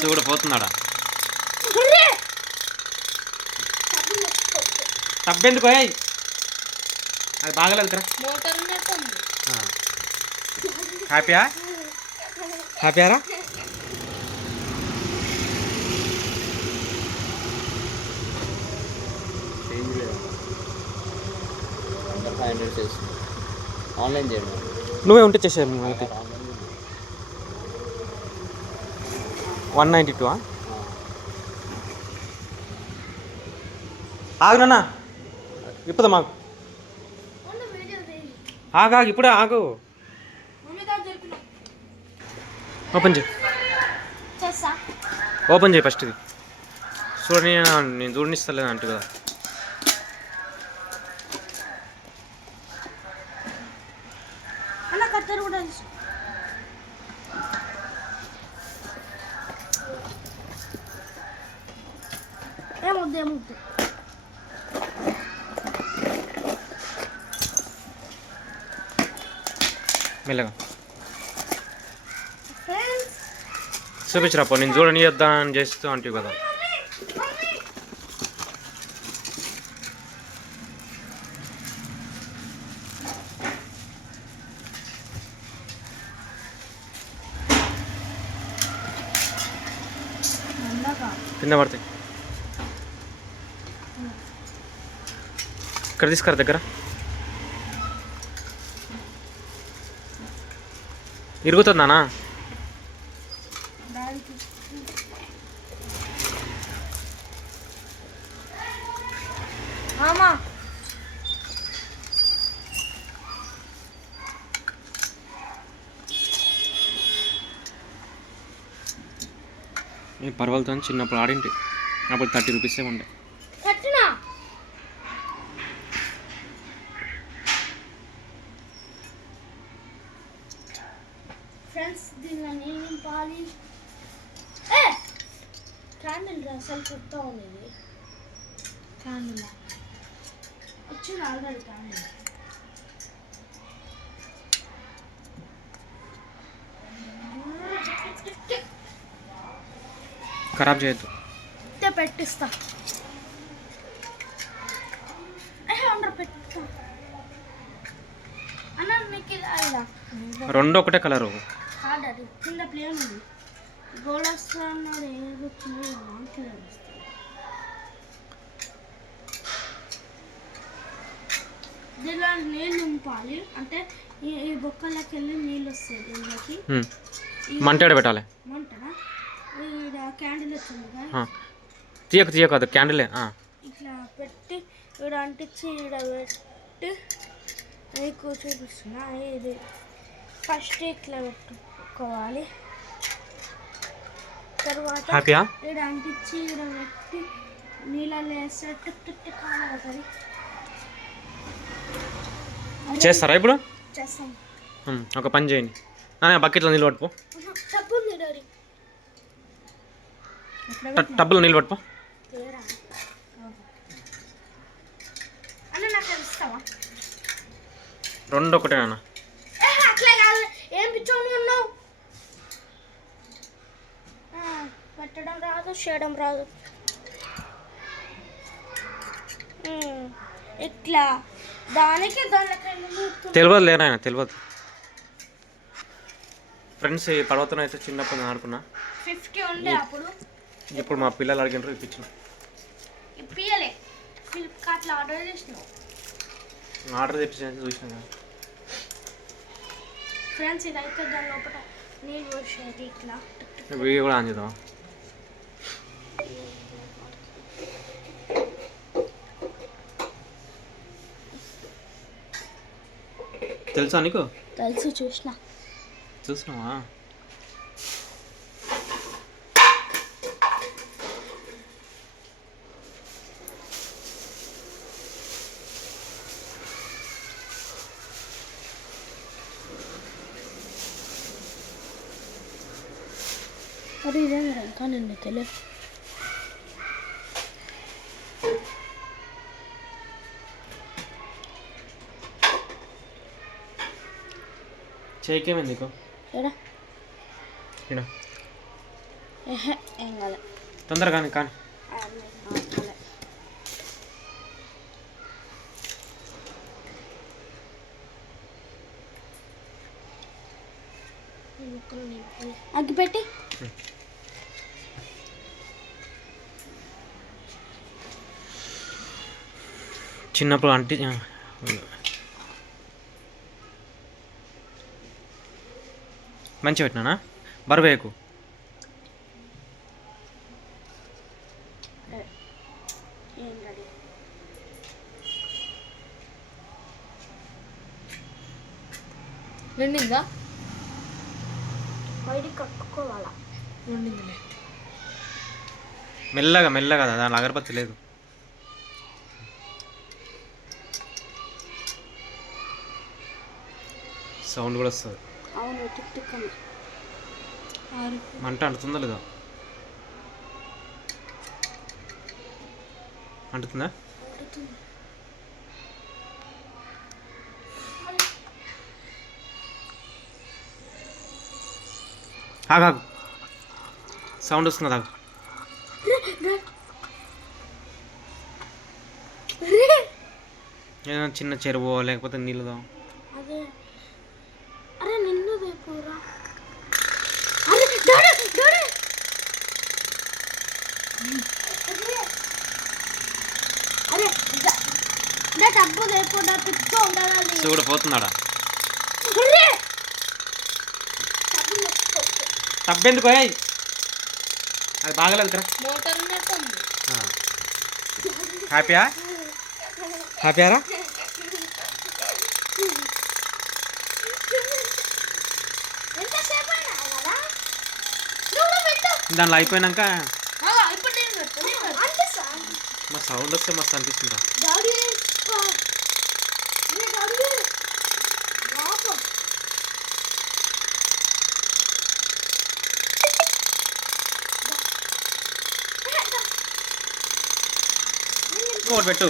చూడు పోతున్నాడా టబ్బు ఎందుకు పోయాయి అది బాగలేదు కదా హ్యాపీయా హ్యాపీయారా ఆన్లైన్ చేయండి నువ్వే ఉంటే చేసేది అయితే 192 ఆగునా ఇప్పుడు మాకు ఆగా ఇప్పుడే ఆగు ఓపెన్ చేయి ఓపెన్ చేయి ఫస్ట్ ఇది చూడని నేను చూడనిస్తలేదు అంటు కదా మెల్లగా చూపించరాపో నేను చూడని చేద్దా అని చేస్తూ అంటావు కదా కింద పడతాయి ఇక్కడ తీసుకురా దగ్గర ఇరుగుతుందానా నేను పర్వాలతో చిన్నప్పుడు ఆడింటి అప్పుడు 30 రూపీసే ఉండే ఫ్రెండ్స్ దీనిలో నేను నింపాలి క్యాండిల్ అసలు కొత్త ఉంది క్యాండిల్ వచ్చింది ఆల్రెడీ క్యాండిల్ ఖరాబ్ చేయొద్దు పెట్టిస్తా పెట్టిస్తా అన్న మీకు రెండు ఒకటే కలరు కింద ప్లేన్ ఉంది గోల్డ్ వస్తున్నది ఏది వచ్చిందో దీనిలో నీళ్ళు నింపాలి అంటే ఈ బొక్కలకి వెళ్ళి నీళ్ళు వస్తాయి దీనికి మంట పెట్టాలి మంటనా ఇక్కడ క్యాండిల్ వచ్చింది తీయక కాదు క్యాండిలే ఇట్లా పెట్టి ఇక్కడ అంటించి ఇక్కడ పెట్టి మీకు చూపిస్తున్నా ఇది ఫస్ట్ ఇట్లా పెట్టుకోవాలి తర్వాత ఇక్కడ అంటించి ఇక్కడ పెట్టి నీళ్ళలో వేస్తే టిక్ కావాలి చేస్తారా ఇప్పుడు చేస్తాం ఒక పని చేయండి బకెట్లో నీళ్ళు పట్టుకో టబ్బులో నీళ్ళు పట్టుకో రెండు ఒకటే నాన్న ఏం పిచ్చోని ఉన్నావు పెట్టడం రాదు చేయడం రాదు ఇట్లా దానికి తెలియదు లేనాయన తెలియదు ఫ్రెండ్స్ ఈ పర్వతం అయితే చిన్నప్పుడు నేను ఆడుకున్నా 50 ఉండే అప్పుడు ఇప్పుడు మా పిల్లలు అడిగినారు ఇప్పించిన ఇప్పియలే ఫ్లిప్కార్ట్లో ఆర్డర్ చేసినావు ఆర్డర్ తెప్పించి చూసినా కదా ఫ్రెండ్స్ ఇదైతే దాని లోపల నీళ్ళు పోసేది ఇట్లా వీడియో కూడా ఆన్ చేద్దాం తెలుసా నీకు తెలుసు చూసినావా మరి ఇదేనా ఇంకా నిన్ను తెలియదు చేకేమైంది నీకు ఎడా ఈడ ఏం కాదు. తొందరగా కానీ అగ్గిపెట్టి చిన్నప్పుడు అంటే మంచిగా పెట్టినానా బరువేకు నిండిందా బయటికి కట్టుకోవాలా. నిండిందిలే. మెల్లగా మెల్లగా దాంట్లో అగరబత్తి లేదు. సౌండ్ కూడా వస్తుంది. అవును టిక్ టిక్ అని. మంట అంటుతుందా లేదా? అంటుతుందా? ఆగాగు, సౌండ్ వస్తుంది ఆగు. ఏదైనా చిన్న చెరువు లేకపోతే నీళ్ళుదా? అదే అరే నిన్నదే పూరా. అరే డాడీ డాడీ అరే నా డబ్బు లేకుండా పిచ్చి ఉండాలి. చూడు పోతున్నాడా? తబ్బెందుకు అది బాగలేదు కదా. మోటార్ ఉన్నట్టుంది. హ్యాపీయా? హ్యాపీయారా? దాంట్లో అయిపోయినాక ఇప్పుడు నేను పెడతా. మా సౌండ్ వస్తే మస్తు అనిపిస్తుందా? ఇంకోటి పెట్టు.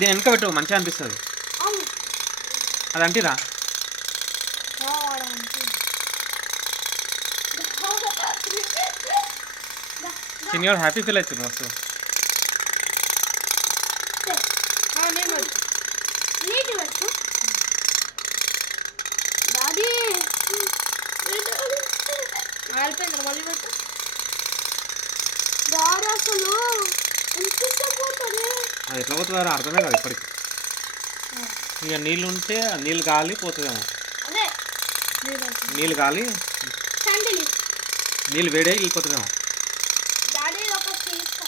దీని వెనక పెట్టు, మంచిగా అనిపిస్తుంది. అది అంటిరా చిన్న హ్యాపీ ఫీల్ అవుతుంది మస్తు. ఆరిపోయింది మళ్ళీ పెట్టు. డాడీ అసలు పోతుంది. అది ఎట్లా పోతుందో అర్థమే కాదు ఇప్పటికి. ఇక నీళ్ళు ఉంటే నీళ్ళు గాలి పోతుందేమో. అదే నీళ్ళు గాలి శాండిల్ నీళ్ళు వేడే వెళ్ళిపోతుందేమో. డాడీ ఒక తీస్తా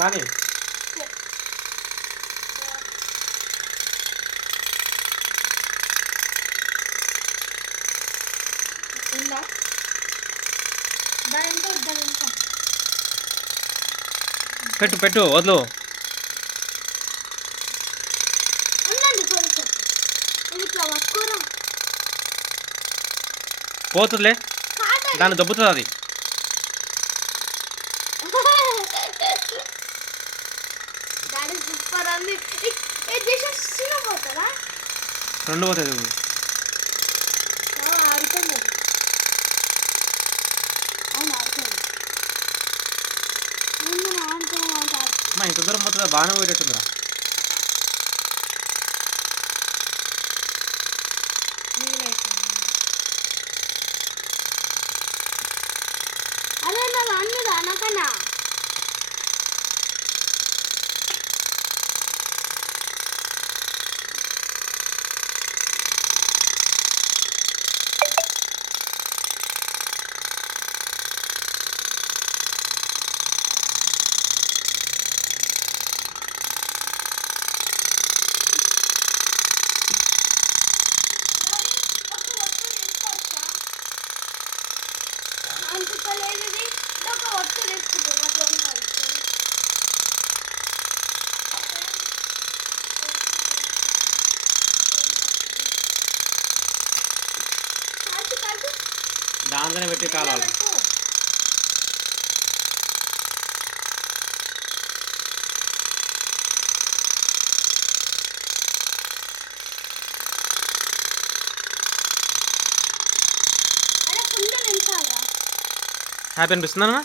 కానీ ఉందా దాని ఎంత పెట్టు పెట్టు వదులు. ఉందండి కొంచెం ఇది ఇట్లా పట్టుకోరా. పోతుందిలే, దాన్ని దొబ్బుతుంది అది. డాడీ సూపర్ అంది. ఇది చిన్న పోతుందా? రెండు పోతుంది. ఆడుతుంది. అవును ఆడుతుంది. ముందు ఆడుకోమంటారు. మా ఇంత దూరం పోతుందా? బాగానే పోయేటట్టుందిరా. అదే నాకు అన్నదా నాకన్నా అంటుకోలేనిది ఒక ఒట్టు వేసుకుంటున్నా. దాంతోనే పెట్టి కాలాలి. హ్యాపీ అనిపిస్తుందన్నా